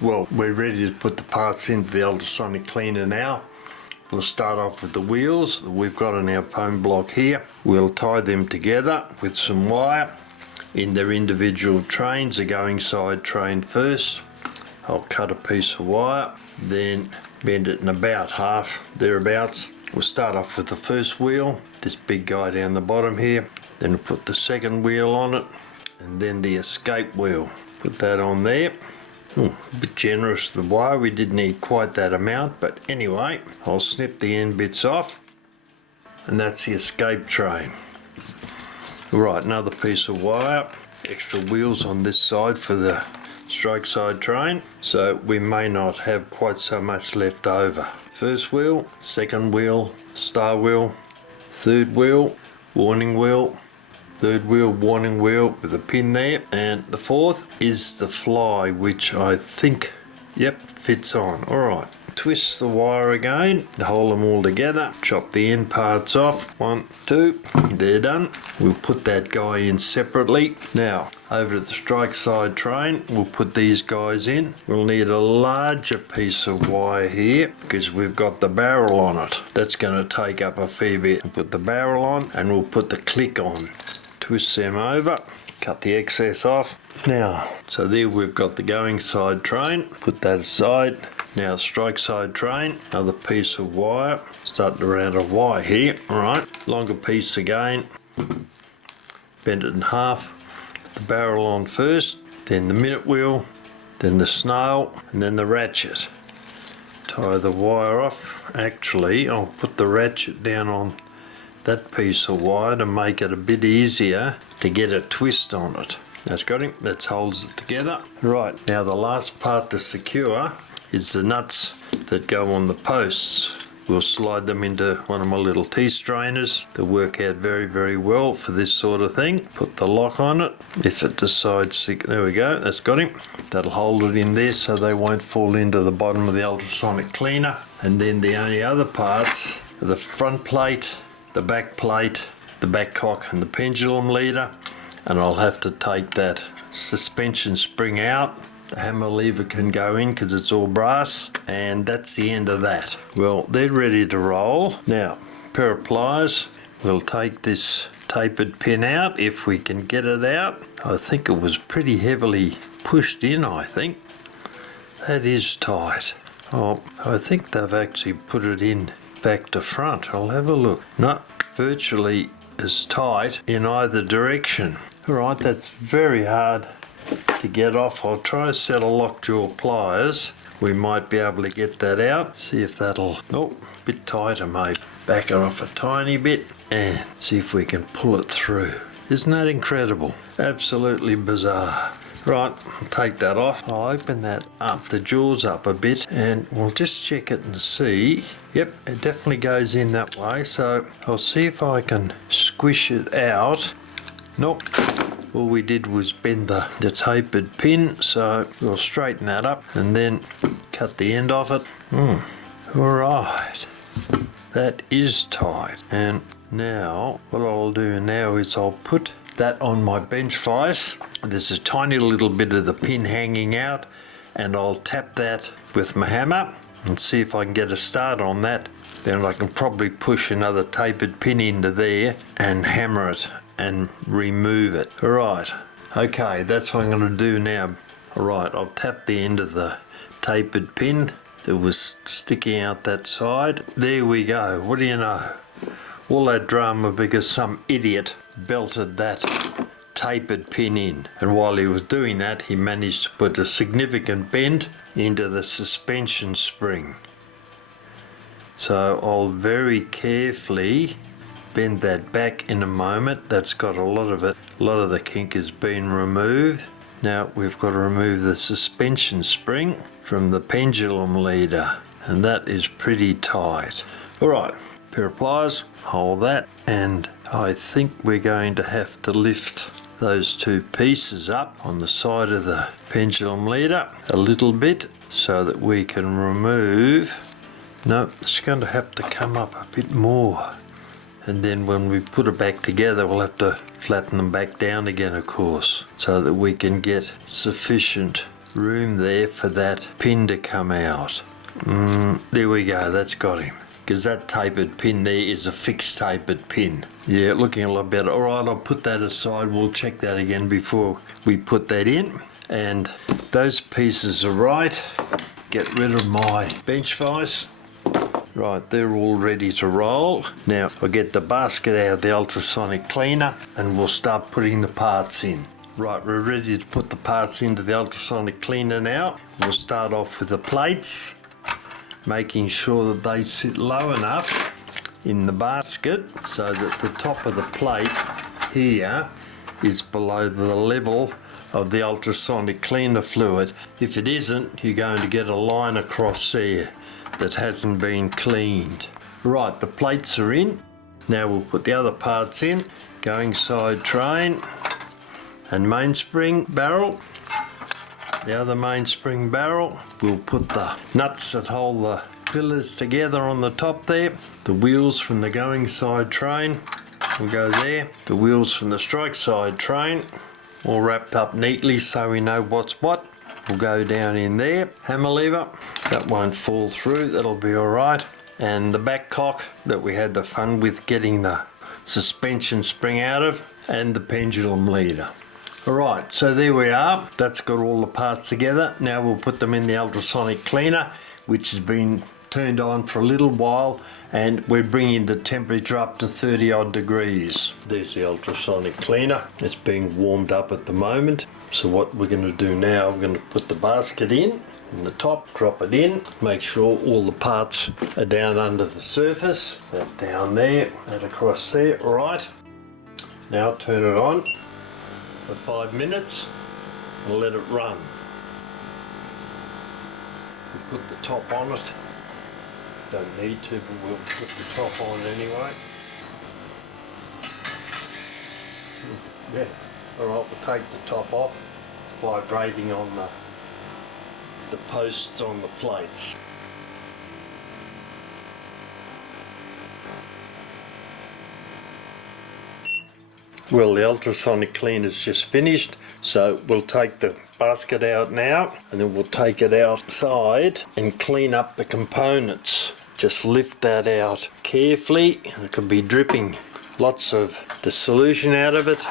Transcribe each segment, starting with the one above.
Well, we're ready to put the parts into the ultrasonic cleaner now. We'll start off with the wheels that we've got on our foam block here. We'll tie them together with some wire in their individual trains, a going side train first. I'll cut a piece of wire, then bend it in about half, thereabouts. We'll start off with the first wheel, this big guy down the bottom here. Then we'll put the second wheel on it, and then the escape wheel. Put that on there. A bit generous the wire, we didn't need quite that amount, but anyway, I'll snip the end bits off, and that's the escape train. Right, another piece of wire, extra wheels on this side for the stroke side train, so we may not have quite so much left over. First wheel, second wheel, star wheel, third wheel, warning wheel, third wheel, warning wheel with a pin there, and the fourth is the fly, which I think, yep, fits on. Alright, twist the wire again, hold them all together, chop the end parts off, 1, 2, they're done. We'll put that guy in separately. Now, over to the strike side train, we'll put these guys in. We'll need a larger piece of wire here because we've got the barrel on it. That's going to take up a fair bit. We'll put the barrel on and we'll put the click on. Twist them over, cut the excess off. Now, so there we've got the going side train, put that aside. Now strike side train, another piece of wire, starting around a wire here, alright, longer piece again, bend it in half, the barrel on first, then the minute wheel, then the snail, and then the ratchet. Tie the wire off. Actually, I'll put the ratchet down on that piece of wire to make it a bit easier to get a twist on it. That's got him, that holds it together. Right, now the last part to secure is the nuts that go on the posts. We'll slide them into one of my little T-strainers. They'll work out very, very well for this sort of thing. Put the lock on it. If it decides to, there we go, that's got him. That'll hold it in there so they won't fall into the bottom of the ultrasonic cleaner. And then the only other parts are the front plate, the back plate, the back cock and the pendulum leader, and I'll have to take that suspension spring out. The hammer lever can go in because it's all brass, and that's the end of that. Well, they're ready to roll. Now, pair of pliers, we'll take this tapered pin out if we can get it out. I think it was pretty heavily pushed in, I think. That is tight. Oh, I think they've actually put it in back to front. I'll have a look. Not virtually as tight in either direction. Alright, that's very hard to get off. I'll try a set of lockjaw pliers. We might be able to get that out. See if that'll, oh, a bit tighter maybe. Back it off a tiny bit and see if we can pull it through. Isn't that incredible? Absolutely bizarre. Right, I'll take that off. I'll open that up, the jaws up a bit, and we'll just check it and see. Yep, it definitely goes in that way, so I'll see if I can squish it out. Nope, all we did was bend the tapered pin, so we'll straighten that up and then cut the end off it. Alright, that is tight. And now, what I'll do now is I'll put that on my bench vise. There's a tiny little bit of the pin hanging out, and I'll tap that with my hammer and see if I can get a start on that. Then I can probably push another tapered pin into there and hammer it and remove it. Alright, okay, that's what I'm going to do now. Alright, I'll tap the end of the tapered pin that was sticking out that side. There we go. What do you know? All that drama because some idiot belted that tapered pin in, and while he was doing that he managed to put a significant bend into the suspension spring. So I'll very carefully bend that back in a moment. That's got a lot of it. A lot of the kink has been removed. Now we've got to remove the suspension spring from the pendulum leader, and that is pretty tight. Alright, pair of pliers, hold that, and I think we're going to have to lift those two pieces up on the side of the pendulum leader a little bit so that we can remove. No, it's going to have to come up a bit more, and then when we put it back together we'll have to flatten them back down again, of course, so that we can get sufficient room there for that pin to come out. There we go, that's got him. Because that tapered pin there is a fixed tapered pin. Yeah, looking a lot better. All right, I'll put that aside. We'll check that again before we put that in. And those pieces are right. Get rid of my bench vise. Right, they're all ready to roll. Now I'll get the basket out of the ultrasonic cleaner and we'll start putting the parts in. Right, we're ready to put the parts into the ultrasonic cleaner now. We'll start off with the plates, making sure that they sit low enough in the basket so that the top of the plate here is below the level of the ultrasonic cleaner fluid. If it isn't, you're going to get a line across there that hasn't been cleaned. Right, the plates are in. Now we'll put the other parts in. Going side train and mainspring barrel. The other mainspring barrel. We'll put the nuts that hold the pillars together on the top there. The wheels from the going side train will go there. The wheels from the strike side train, all wrapped up neatly so we know what's what, will go down in there. Hammer lever, that won't fall through, that'll be all right. And the back cock that we had the fun with getting the suspension spring out of, and the pendulum leader. Alright, so there we are. That's got all the parts together. Now we'll put them in the ultrasonic cleaner, which has been turned on for a little while, and we're bringing the temperature up to 30 odd degrees. There's the ultrasonic cleaner. It's being warmed up at the moment. So what we're going to do now, we're going to put the basket in the top, drop it in, make sure all the parts are down under the surface. That down there, that across there, all right. Now turn it on for 5 minutes and let it run. We put the top on it. Don't need to, but we'll put the top on anyway. Yeah, alright, we'll take the top off. It's vibrating on the posts on the plates. Well, the ultrasonic cleaner's just finished, so we'll take the basket out now and then we'll take it outside and clean up the components. Just lift that out carefully. It could be dripping lots of the solution out of it.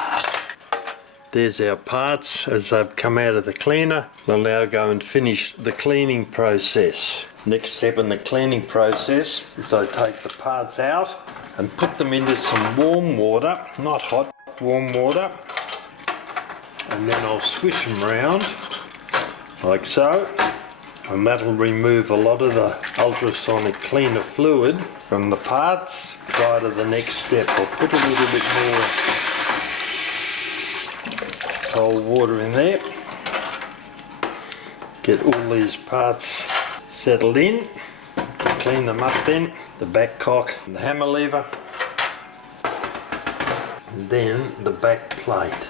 There's our parts as they've come out of the cleaner. We'll now go and finish the cleaning process. Next step in the cleaning process is I take the parts out and put them into some warm water, not hot, warm water, and then I'll swish them around like so, and that'll remove a lot of the ultrasonic cleaner fluid from the parts. Prior to the next step, I'll put a little bit more cold water in there, get all these parts settled in, clean them up then, the back cock and the hammer lever, and then the back plate.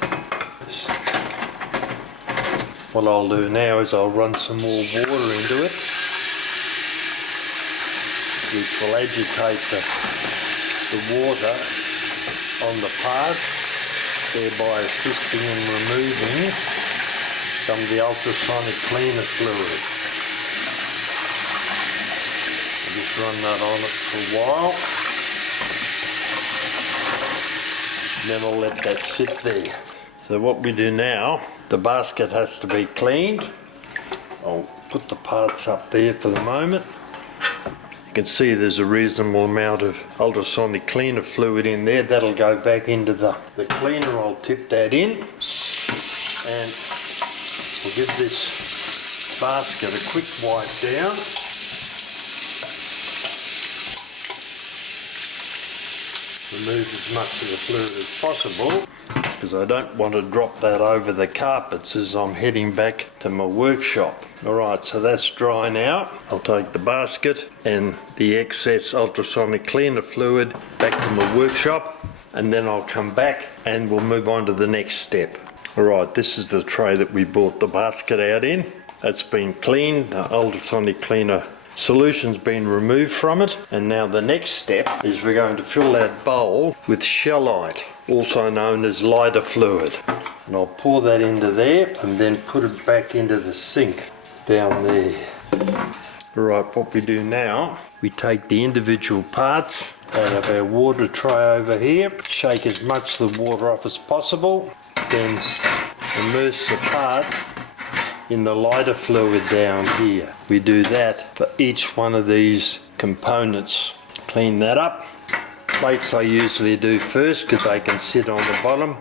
What I'll do now is I'll run some more water into it, which will agitate the water on the part, thereby assisting in removing some of the ultrasonic cleaner fluid. I'll just run that on it for a while, and then I'll let that sit there. So what we do now, the basket has to be cleaned. I'll put the parts up there for the moment. You can see there's a reasonable amount of ultrasonic cleaner fluid in there. That'll go back into the cleaner. I'll tip that in and we'll give this basket a quick wipe down. Remove as much of the fluid as possible, because I don't want to drop that over the carpets as I'm heading back to my workshop. Alright, so that's dry now. I'll take the basket and the excess ultrasonic cleaner fluid back to my workshop, and then I'll come back and we'll move on to the next step. Alright, this is the tray that we bought the basket out in. It's been cleaned, the ultrasonic cleaner solution's been removed from it, and now the next step is we're going to fill that bowl with Shellite, also known as lighter fluid. and I'll pour that into there and then put it back into the sink down there. Right, what we do now, we take the individual parts out of our water tray over here, shake as much of the water off as possible, then immerse the part in the lighter fluid down here. We do that for each one of these components. Clean that up. Plates I usually do first because they can sit on the bottom.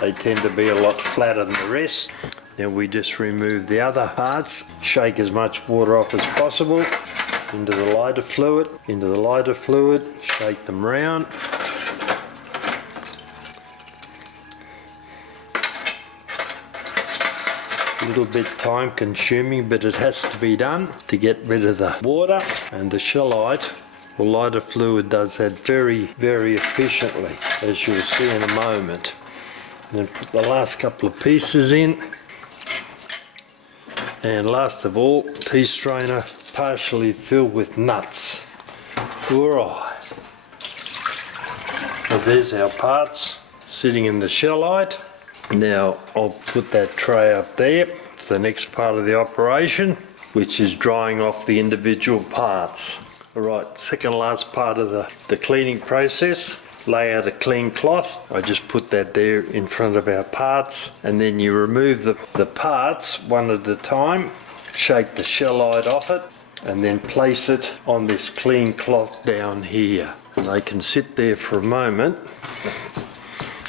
They tend to be a lot flatter than the rest. Then we just remove the other parts, shake as much water off as possible into the lighter fluid, shake them round. A little bit time consuming, but it has to be done to get rid of the water, and the Shellite or lighter fluid does that very, very efficiently, as you'll see in a moment. And then put the last couple of pieces in. And last of all, tea strainer partially filled with nuts. Alright. So there's our parts sitting in the Shellite. Now I'll put that tray up there for the next part of the operation, which is drying off the individual parts. Alright, second last part of the cleaning process. Lay out a clean cloth. I just put that there in front of our parts, and then you remove the parts one at a time, shake the Shellite off it, and then place it on this clean cloth down here. And they can sit there for a moment.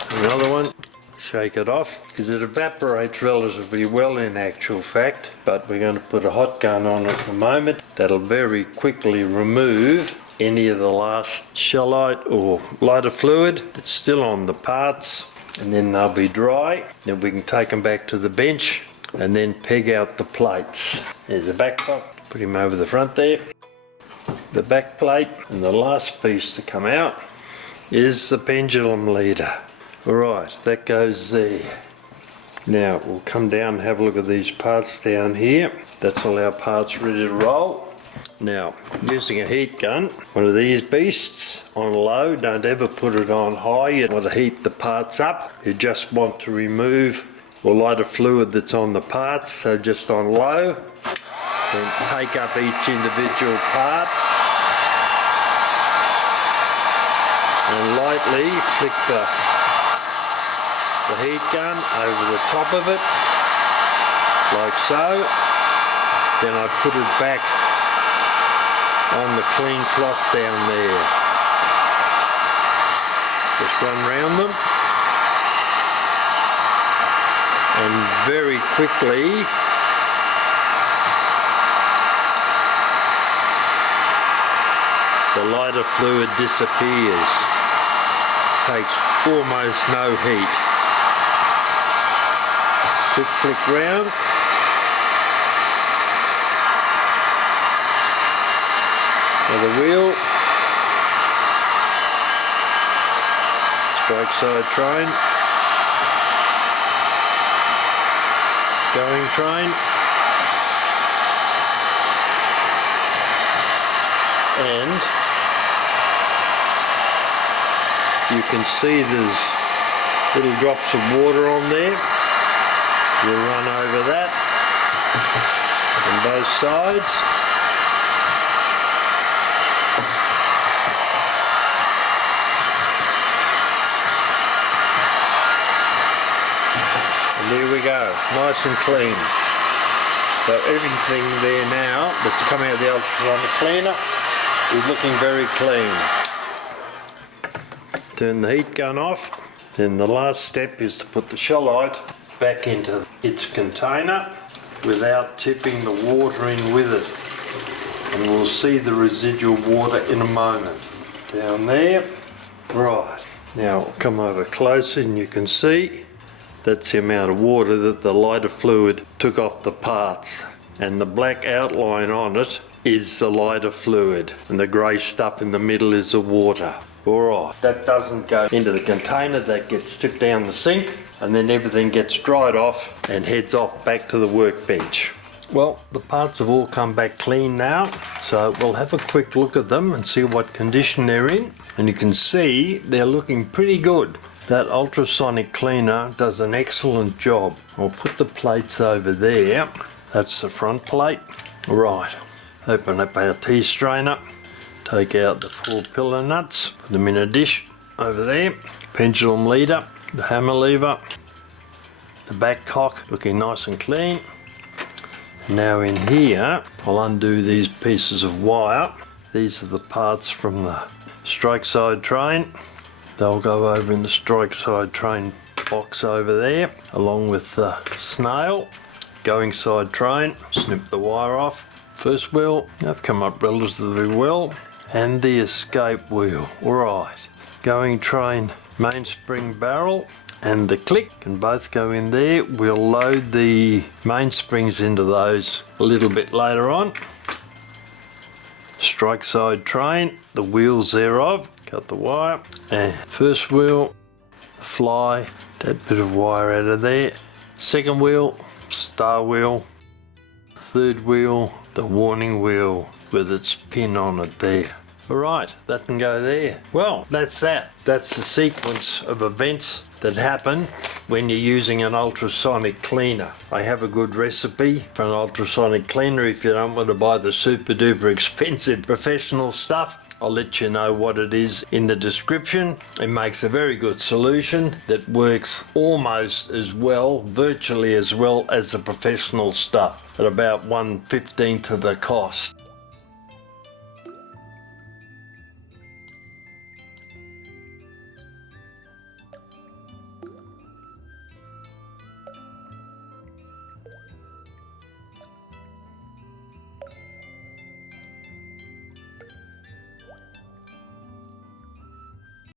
Another one, shake it off, because it evaporates relatively well in actual fact, but we're going to put a hot gun on it in a moment. That'll very quickly remove any of the last Shellite or lighter fluid that's still on the parts, and then they'll be dry. Then we can take them back to the bench and then peg out the plates. There's the back plate, put him over the front there. The back plate, and the last piece to come out is the pendulum leader. Alright, that goes there. Now we'll come down and have a look at these parts down here. That's all our parts ready to roll. Now, using a heat gun, one of these beasts on low, don't ever put it on high. You want to heat the parts up. You just want to remove the lighter fluid that's on the parts, so just on low. Then take up each individual part and lightly flick the heat gun over the top of it, like so. Then I put it back on the clean cloth down there. Just run round them, and very quickly the lighter fluid disappears. Takes almost no heat. Quick flick round. The wheel, strike side train, going train, and you can see there's little drops of water on there. We'll run over that on both sides. There we go, nice and clean. So everything there now that's come out of the ultrasonic cleaner is looking very clean. Turn the heat gun off. Then the last step is to put the Shellite back into its container without tipping the water in with it. And we'll see the residual water in a moment. Down there. Right, now I'll come over closer and you can see that's the amount of water that the lighter fluid took off the parts, and the black outline on it is the lighter fluid, and the grey stuff in the middle is the water. Alright, that doesn't go into the container, that gets tipped down the sink, and then everything gets dried off and heads off back to the workbench. Well, the parts have all come back clean now, so we'll have a quick look at them and see what condition they're in. And you can see they're looking pretty good. That ultrasonic cleaner does an excellent job. I'll put the plates over there. That's the front plate. Right, open up our tea strainer. Take out the 4 pillar nuts, put them in a dish over there. Pendulum leader, the hammer lever, the back cock looking nice and clean. Now in here, I'll undo these pieces of wire. These are the parts from the strike side train. They'll go over in the strike side train box over there, along with the snail. Going side train, snip the wire off. First wheel, they've come up relatively well. And the escape wheel, alright. Going train mainspring barrel and the click can both go in there. We'll load the mainsprings into those a little bit later on. Strike side train, the wheels thereof, cut the wire, and first wheel, fly, that bit of wire out of there. Second wheel, star wheel. Third wheel, the warning wheel with its pin on it there. Alright, that can go there. Well, that's that. That's the sequence of events that happen when you're using an ultrasonic cleaner. I have a good recipe for an ultrasonic cleaner if you don't want to buy the super duper expensive professional stuff. I'll let you know what it is in the description. It makes a very good solution that works almost as well, virtually as well as the professional stuff at about 1/15 of the cost.